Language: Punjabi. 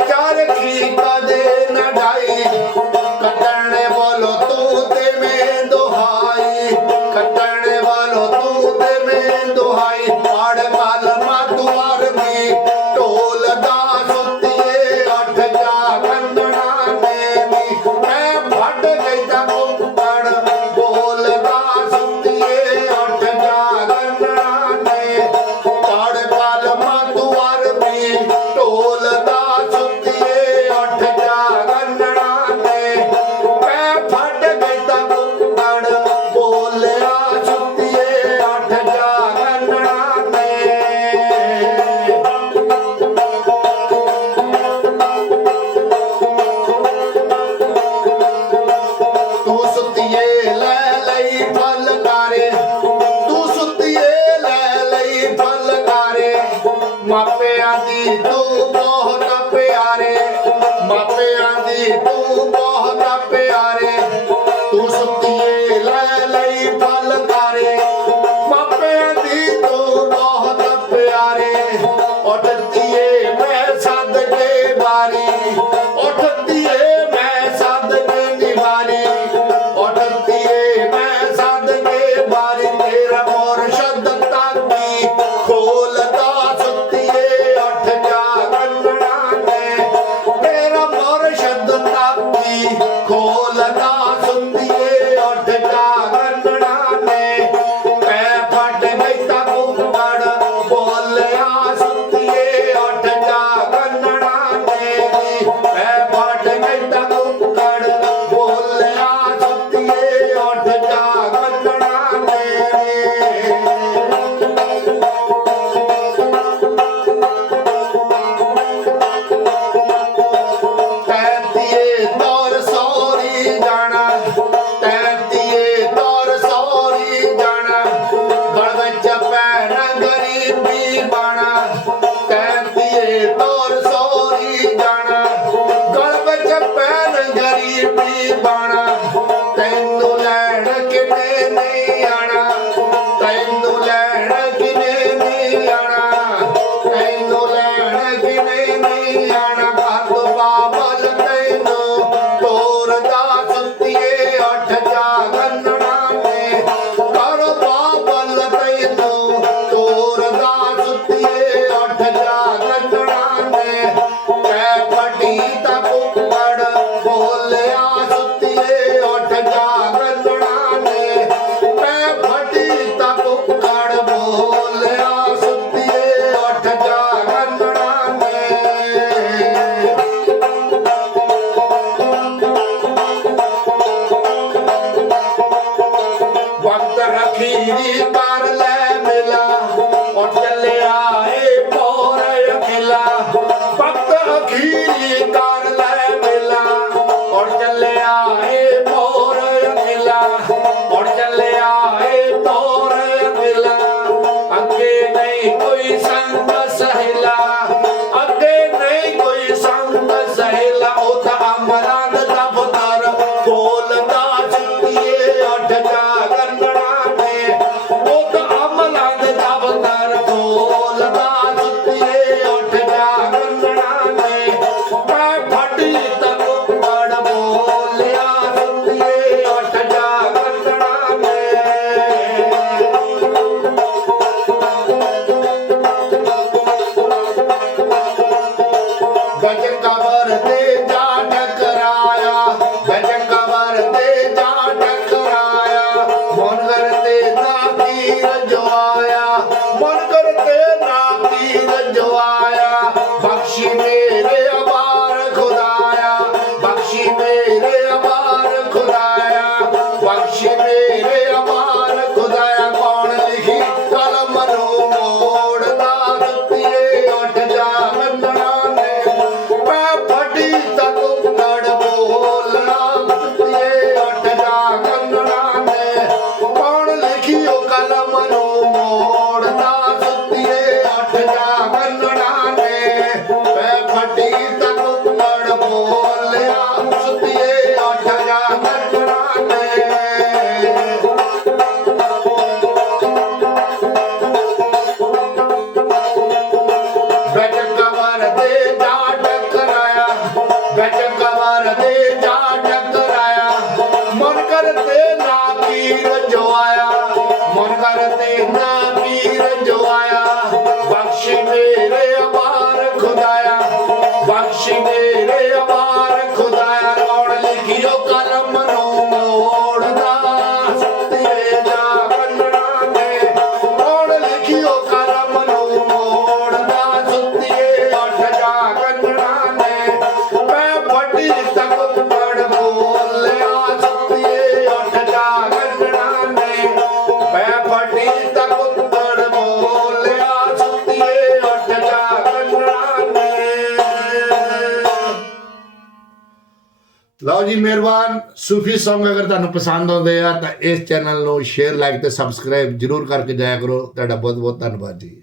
ਚਾਰ ਕੀ ਕਦੇ ਨਾ ਕਟਣ ਲਈ ਫਲ ਕਾਰੇ ਤੂੰ ਸੁੱਤੀਏ ਲੈ ਲਈ ਫਲ ਕਾਰੇ ਮਾਪਿਆਂ ਦੀ ਤੂੰ প্রেমে Oi, ਲਓ ਜੀ, ਮਿਹਰਬਾਨ। ਸੂਫੀ Song ਅਗਰ ਤੁਹਾਨੂੰ ਪਸੰਦ ਆਉਂਦੇ ਆ, ਤਾਂ ਇਸ ਚੈਨਲ ਨੂੰ ਸ਼ੇਅਰ ਲਾਈਕ ਤੇ ਸਬਸਕ੍ਰਾਈਬ ਜਰੂਰ ਕਰਕੇ ਜਾਇਆ ਕਰੋ। ਤੁਹਾਡਾ ਬਹੁਤ ਬਹੁਤ ਧੰਨਵਾਦ ਜੀ।